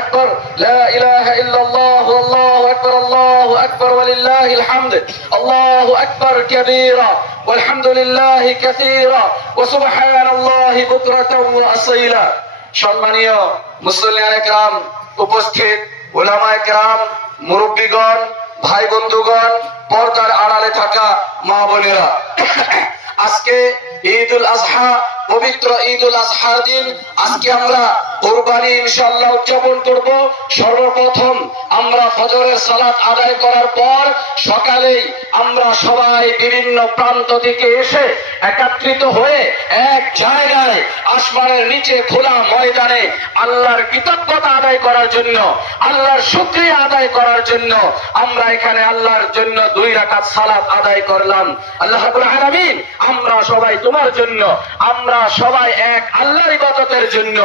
আকবার, লা ইলাহা ইল্লাল্লাহ, আল্লাহু আকবার, আল্লাহু আকবার, ওয়ালিল্লাহিল হামদ, আল্লাহু আকবার কাবীরা, ওয়ালহামদুলিল্লাহি কাসীরা, ওয়া সুবহানাল্লাহি বুকরাতাও ওয়া আসীলা। সম্মানীয় মুসল্লিয়ানে কেরাম, উপস্থিত উলামায়ে কেরাম, মুরব্বীগণ, ভাই বন্ধুগণ, পর্দার আড়ালে থাকা মা বোনেরা, আজকে ঈদুল আজহা, পবিত্র ঈদুল আজহার দিন। আজকে আমরা কুরবানি ইনশাআল্লাহ উদযাপন করব। সর্বপ্রথম আমরা ফজরের সালাত আদায় করার পর সকালেই আমরা সবাই বিভিন্ন প্রান্ত থেকে এসে একত্রিত হয়ে এক জায়গায় আসমানের নিচে খোলা ময়দানে আল্লাহর কৃতজ্ঞতা আদায় করার জন্য, আল্লাহর শুকরিয়া আদায় করার জন্য আমরা এখানে আল্লাহর জন্য 2 রাকাত সালাত আদায় করলাম। আল্লাহ রাব্বুল আলামিন, আমরা সবাই তোমার জন্য, আমরা সবাই এক আল্লাহর ইবাদতের জন্য।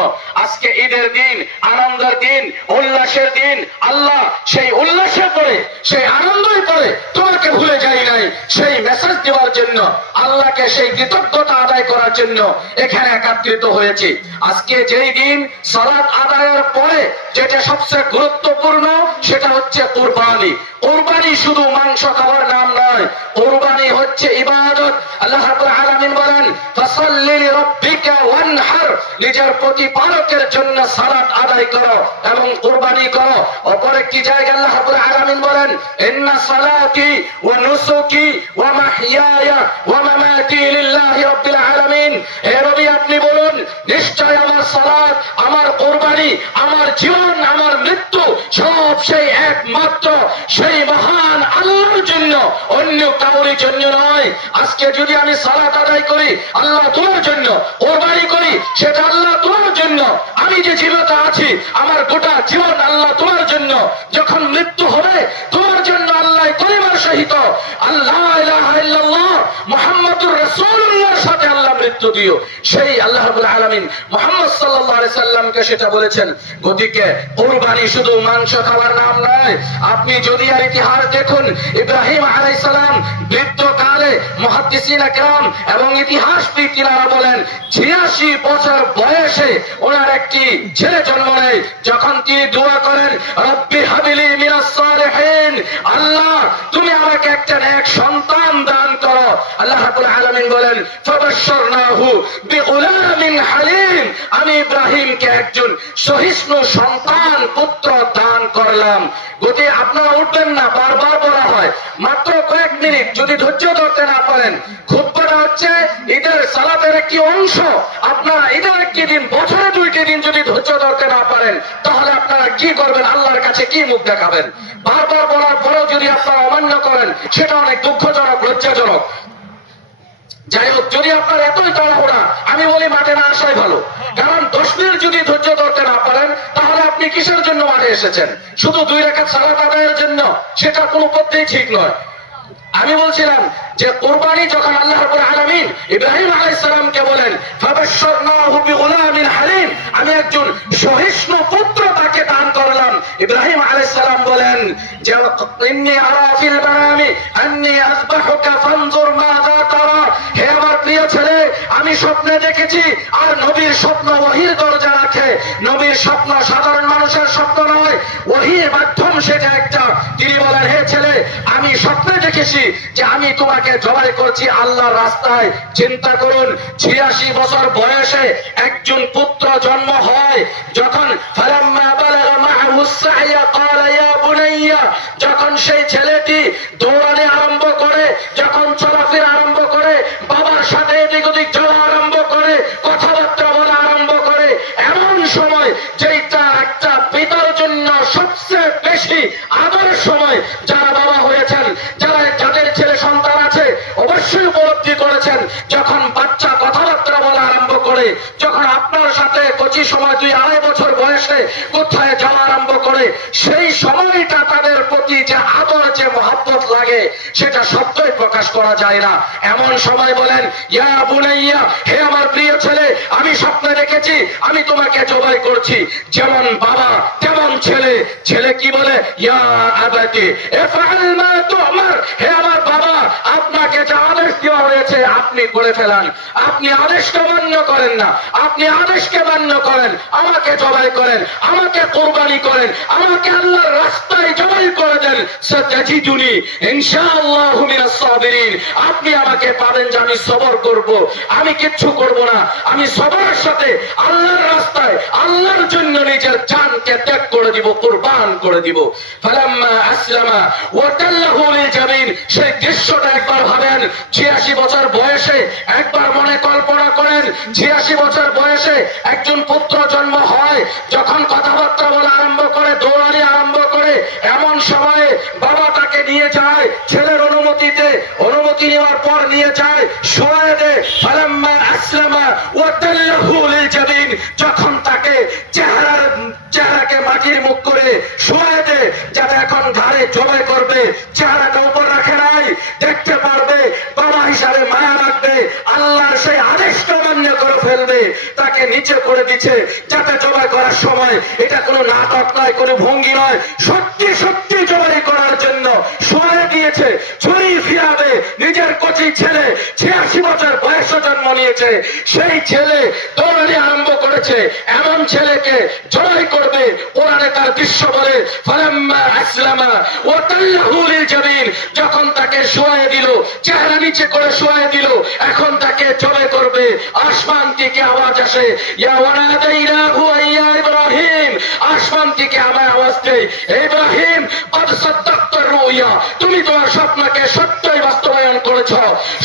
আজকে ঈদের দিন, আনন্দের দিন, উল্লাসের দিন। আল্লাহ সেই উল্লাসে করে, সেই আনন্দই করে তোমাকে ভুলে যাই নাই, সেই মেসেজ দেওয়ার জন্য, আল্লাহকে সেই কৃতজ্ঞতা আদায় করার জন্য এখানে একত্রিত হয়েছি। আজকে যেই দিন সালাত আদায়ের পরে যেটা সবচেয়ে গুরুত্বপূর্ণ সেটা হচ্ছে কুরবানি। কুরবানি শুধু মাংস খাওয়ার নাম নয়, কুরবানি হচ্ছে ইবাদত। আল্লাহ রাব্বুল আলামিন বলেন, ফাসাল্লি লিরাব্বিকা ওয়ানহার, নিজের প্রতিপালকের জন্য সালাত আদায় করো এবং কুরবানি করো। অপর একটি জায়গায় আল্লাহ রাব্বুল আলামিন বলেন, ইন্না সালাতি ওয়া নুসুকি ওয়া মাহইয়ায়া ওয়া মামাতি লিল্লাহি রাব্বিল আলামিন। হে নবী, আপনি বলুন, নিশ্চয় আমার সালাত, আমার কুরবানি, আমার জীবন, আমার মৃত্যু সব সেই একমাত্র সেই মহান আল্লাহর জন্য, অন্য কারোর জন্য নয়। আজকে যদি আমি সালাত আদায় করি আল্লাহ তোমার জন্য, কুরবানি করি সেটা আল্লাহ তোমার জন্য, আমি যে জীবিত আছি আমার গোটা জীবন আল্লাহ তোমার জন্য, যখন মৃত্যু হবে তোমার জন্য আল্লাহ কলিমার সহিত আল্লাহ ইলাহা ইল্লাল্লাহ মুহাম্মাদুর রাসূলুল্লাহর সাথে আল্লাহ মৃত্যু দিও। সেই আল্লাহ রাব্বুল আলামিন মুহাম্মদ সাল্লাল্লাহু আলাইহি সাল্লামকে সেটা বলেছেন। গতিকে কুরবানি শুধু মাংস খাওয়ার নাম নয়। আপনি যদি আর ইতিহাস দেখুন, ইব্রাহিম আলাইহিস সালাম বৃদ্ধকালে মুহাদ্দিসিন একরাম এবং ইতিহাসবিদরা বলেন 86 বছর বয়সে ওনার একটি ছেলে জন্ম নেয়। যখন তিনি দোয়া করেন, রব্বি হাবিলি মিনাস সালিহিন, আল্লাহ তুমি আমাকে একটা নেক সন্তান দান করো। আল্লাহ রাব্বুল আলামিন বলেন, ফাবাশশারনাহু বিগুলামিন হালিম, আমি ইব্রাহিমকে একজন সহিষ্ণু সন্তান, পুত্র দান করলাম। গতি আপনারা উঠবেন না, বারবার বলা হয়, মাত্র কয়েক মিনিট যদি ধৈর্য ধরতে না পারেন। খুতবাটা হচ্ছে ঈদের সালাতের একটি অংশ। আপনারা ঈদের একটি দিন, বছরে 2টি দিন যদি ধৈর্য ধরতে না পারেন তাহলে আপনারা কি করবেন? আল্লাহর কাছে কি মুখ দেখাবেন? বারবার বলার পরেও যদি আপনারা অমান্য করেন সেটা অনেক দুঃখজনক, লজ্জাজনক। যাই হোক, যদি আপনার এতই তাড়াহুড়া, আমি বলি মাঠে না আসাই ভালো। কারণ 10 মিনিট যদি ধৈর্য ধরতে না পারেন তাহলে আপনি কিসের জন্য মাঠে এসেছেন? শুধু 2 রাকাত সালাত আদায়ের জন্য? সেটা কোনো পদ্ধতি ঠিক নয়। আমি বলছিলাম যে কুরবানি যখন আল্লাহ রাব্বুল আলামিন ইব্রাহিম আলাইহিস সালামকে বলেন, ফাবাশশারনাহু বিগুলামিন হালিম, আমি একজন সহিষ্ণু পুত্র তাকে দান করলাম। ইব্রাহিম আলাইহিস সালাম বলেন যে ইন্নী আরা ফিল মানামি আন্নী আযবাহুকা ফানজুর মাযা তারা, হে আমার প্রিয় ছেলে, আমি স্বপ্নে দেখেছি। আর নবীর স্বপ্ন ওহীর দরজা রাখে। নবীর স্বপ্ন সাধারণ মানুষের স্বপ্ন নয়, ওহীর মাধ্যম সেটা একটা। তিনি বলেন, হে ছেলে, আমি স্বপ্নে দেখেছি যে আমি তোমাকে জবাই করছি আল্লাহর রাস্তায়। চিন্তা করুন, 86 বছর বয়সে একজন পুত্র জন্ম হয়। যখন ফালাম্মা বালাগা মা'হুস সা'য়া ক্বালা ইয়া বুনাইয়া, যখন সেই ছেলেটি দৌড়ানো আরম্ভ করে, যখন চলাফেরা আরম্ভ করে, বাবার সাথে এদিক ওদিক যাওয়া আরম্ভ করে, কথাবার্তা বলা আরম্ভ করে, এমন সময় যেটা একটা পিতার জন্য সবচেয়ে বেশি আদরের সময়, যারা বাবা হয়েছেন, যাদের ছেলে সন্তান আছে, অবশ্যই উপলব্ধি করেছেন, যখন বাচ্চা কথাবার্তা বলা আরম্ভ করে, যখন আপনার সাথে কচি সময় 2-2.5 বছর বয়সে কোথায় যাওয়া আরম্ভ করে, সেই সময়টা তাদের প্রতি যে আদর, যে মহব্বত লাগে সেটা শব্দই প্রকাশ করা যায় না। এমন সময় বলেন, ইয়া বুনাইয়া, হে আমার প্রিয় ছেলে, আমি স্বপ্নে দেখেছি আমি তোমাকে জবাই করছি। যেমন বাবা তেমন ছেলে। ছেলে কি বলে? ইয়া আবাতি ইফআল মা তু'মার, হে আমার বাবা, আপনাকে যা আদেশ দেওয়া হয়েছে আপনি করে ফেলান। আপনি আদেশকে মান্য করেন না, আপনি আদেশকে মান্য করেন, আমাকে জবাই করেন, আমাকে কোরবানি করেন, আমাকে আল্লাহর রাস্তায় জবাই করে দেন। সাতাজিদুনি ইনশাআল্লাহু মিনাস সাবিরিন। আপনি আমাকে পাবেন যে আমি সবর করব, আমি কিচ্ছু করব না, আমি সবরের সাথে আল্লাহর রাস্তায় আল্লাহর জন্য নিজের জানকে ত্যাগ করে দিব, কুরবান করে দিব। ফালাম্মা আসলামা ওয়া তাল্লাহু লিল জাবিন। সেই দৃশ্যটা একবার ভাবেন। 86 বছর বয়সে একবার মনে কল্পনা করেন, 86 বছর বয়সে একজন পুত্র জন্ম হয়, যখন কথাবার্তা বলা আরম্ভ করে, দৌড়ানি আরম্ভ করে, এমন সময়ে বাবা তাকে নিয়ে যায় ছেলের অনুমতিতে, অনুমতি নেওয়ার পর নিয়ে যায় শোয়ায় দেয়। ফালাম্মা আসলামা ওয়া তাল্লাহু লিল জাবিন। যখন তাকে চেহারাকে মাটির মুখ করে শোয়ায় দেয়, যাতে এখন ঘাড়ে জবাই করবে, চেহারাকে উপর রাখে নাই, দেখতে পারবে, বাবা হিসাবে মায়া রাখবে, আল্লাহর সেই আদেশকে মান্য করে ফেলবে, তাকে নিচে করে দিচ্ছে যাতে জবাই করার সময় এটা কোনো নাটক নয়, কোনো ভঙ্গি নয়, সত্যি সত্যি জবাই করার জন্য শোয়ায় দিয়েছে। ছুরি ফিরাবে নিজের কচি ছেলে, 86 বছর বয়সে জন্ম নিয়েছে, সেই ছেলে দৌড়ানি আরম্ভ করেছে। এমন ছেলেকে জবাই করবে, কোরআনে তার দৃশ্য বলে ফালাম্মা আসলামা ওয়া তাল্লাহু লিল জাবিন। যখন তাকে শোয়ায় দিল, চেহারা নিচে করে শোয়ায় দিল, এখন তাকে জবাই করবে, আসমান থেকে আওয়াজ আসে, ইয়া ওয়ানাদাইনাহু ইয়া ইব্রাহিম। আসমান থেকে আমার আওয়াজ দেয়, ইব্রাহিম কদ সাদ্দাকতা রুয়া। তুমি তোমার স্বপ্নকে সত্যই বাস্তবায়ন করেছ,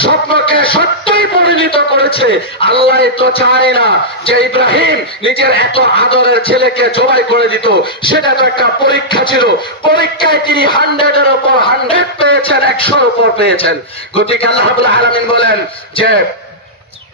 স্বপ্নকে সত্যই পরিণত করেছে। আল্লাহ তো চায় না যে ইব্রাহিম নিজের এত আদরের ছেলেকে জবাই করে দিত, সেটা তো একটা পরীক্ষা ছিল। পরীক্ষায় তিনি 100-এর উপর 100 পেয়েছেন, 100-র উপর পেয়েছেন। গতিকে আল্লাহ রাব্বুল আলামিন বলেন যে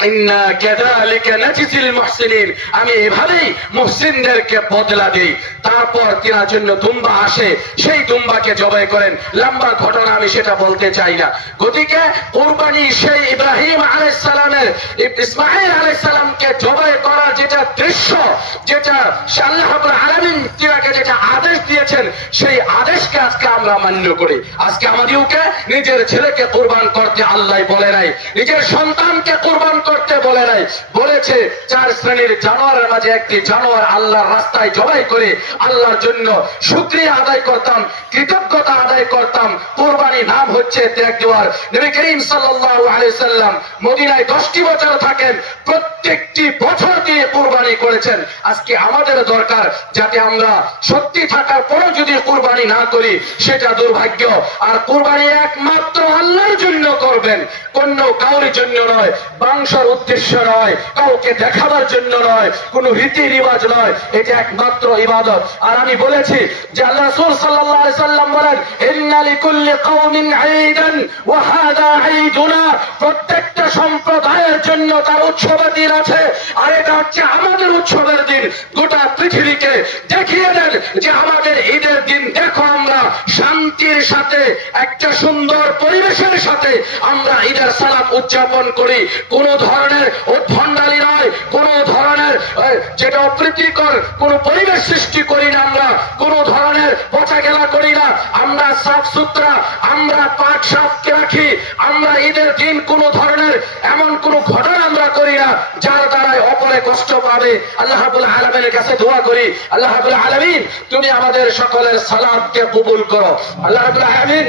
ইন্না কাযালিকা নাজিজিল মুহসিনিন। আমি এভাবেই মুহসিনদেরকে বদলা দেই। তারপর তিনার জন্য দুম্বা আসে, সেই দুম্বাকে জবাই করেন। লম্বা ঘটনা, আমি সেটা বলতে চাই না। গতিকে কুরবানি সেই ইব্রাহিম আলাইহিস সালামের ইসমাঈল আলাইহিস সালামকে জবাই করার যেটা দৃশ্য, যেটা আল্লাহ রাব্বুল আলামিন তিনাকে যেটা আদেশ দিয়েছেন, সেই আদেশকে আজকে আমরা মান্য করি। আজকে আমাদেরকে নিজের ছেলেকে কুরবান করতে আল্লাহ বলে নাই, নিজের সন্তানকে কুরবান করতে বলে নাই, বলেছে 4 শ্রেণীর জানোয়ারের মাঝে একটি জানোয়ার আল্লাহর রাস্তায় জবাই করে আল্লাহর জন্য শুকরিয়া আদায় করতাম, কৃতজ্ঞতা আদায় করতাম। কুরবানি নাম হচ্ছে ত্যাগ দেওয়ার। নবী করিম সাল্লাল্লাহু আলাইহি সাল্লাম মদিনায় 10টি বছর থাকেন, প্রত্যেকটি বছর দিয়ে কুরবানি করেছেন। আজকে আমাদের দরকার যাতে আমরা সত্যি থাকার পরও যদি কুরবানি না করি সেটা দুর্ভাগ্য। আর কুরবানি একমাত্র আল্লাহর জন্য করবেন, অন্য কাউর জন্য নয়, বংশের উদ্দেশ্য নয়, কাউকে দেখাবার জন্য নয়, কোন রীতি রিওয়াজ নয়, এটা একমাত্র ইবাদত। আর আমি বলেছি যে আল্লাহ রাসূল সাল্লাল্লাহু আলাইহি সাল্লাম বলেন, ইন্না লিকুল্লি কওমিন ঈদান ওয়া হাদা ঈদুনা। প্রত্যেকটা সম্প্রদায়ের জন্য তার উৎসবের দিন আছে, আর এটা হচ্ছে আমাদের উৎসবের দিন। গোটা পৃথিবীকে দেখিয়ে দেন যে আমাদের ঈদের দিন দেখো, আমরা শান্তির সাথে একটা সুন্দর পরিবেশের সাথে আমরা ঈদের সালাত উদযাপন করি। কোন ধরনের উদ্ভণ্ডালি নয়, কোন ধরনের যেটা অপ্রীতিকর কোন পরিবেশ সৃষ্টি করি না, আমরা কোন ধরনের পচা গেলা করি না, আমরা সাফ সুতরা, আমরা পাক সাফকে রাখি। আমরা ঈদের দিন কোন ধরনের এমন কোন ঘটনা আমরা করি না যার দ্বারাই অপরে কষ্ট পাবে। আল্লাহ রাব্বুল আলামিনের কাছে দোয়া করি, আল্লাহ রাব্বুল আলামিন তুমি আমাদের সকলের সালাতকে কবুল করো। আল্লাহ রাব্বুল আলামিন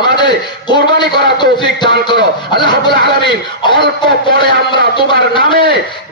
আমাদের কুরবানি করার তৌফিক দান করো। আল্লাহ রাব্বুল আলামিন অল্প পরে আমরা তোমার নামে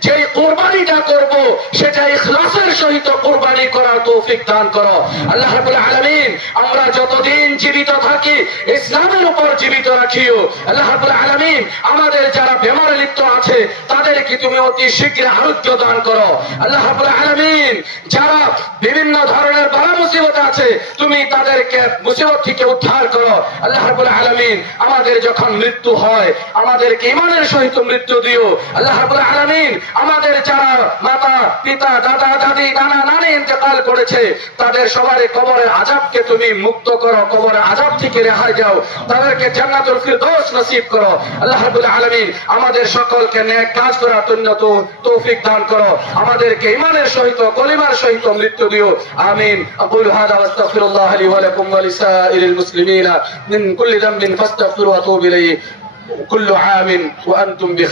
যে কুরবানিটা করব সেটা ইখলাসের সহিত কুরবানি করার তৌফিক দান করো। আল্লাহ রাব্বুল আলামিন আমরা যতদিন জীবিত থাকি ইসলামের উপর জীবিত রাখিও। আল্লাহ রাব্বুল আলামিন আমাদের যারা বেমারে লিপ্ত আছে তাদেরকে তুমি অতি শীঘ্র আরোগ্য দান করো। আল্লাহ রাব্বুল আলামিন যারা বিভিন্ন ধরনের বালা মুসিবত আছে তুমি তাদেরকে মুসিবত থেকে উদ্ধার করো। আল্লাহ রাব্বুল আলামিন আমাদের যখন মৃত্যু হয় আমাদেরকে ঈমানের সহিত মৃত্যু দিও। আল্লাহ রাব্বুল আলামিন আমাদের যারা মাতা পিতা দাদা দাদি নানা নানি ইন্তেকাল করেছে তাদের সবার কবরের আযাবকে তুমি মুক্ত করো, কবরের আযাব থেকে রেহাই দাও, তাদেরকে জান্নাতুল ফিরদৌস নসিব করো। আল্লাহ রাব্বুল আলামিন আমাদের সকলকে নেক কাজ করার তৌফিক দান করো, আমাদেরকে ঈমানের সহিত কলিমার সহিত মৃত্যু দিও। আমিন। আকুলু হাযা ওয়া আস্তাগফিরুল্লাহ লি ওয়া লাকুম ওয়া লিসাইরিল মুসলিমিনা মিন কুল্লি যামবিন ফাস্তাগফিরু ওয়া তুবু ইলাইহি। كل عام وأنتم بخير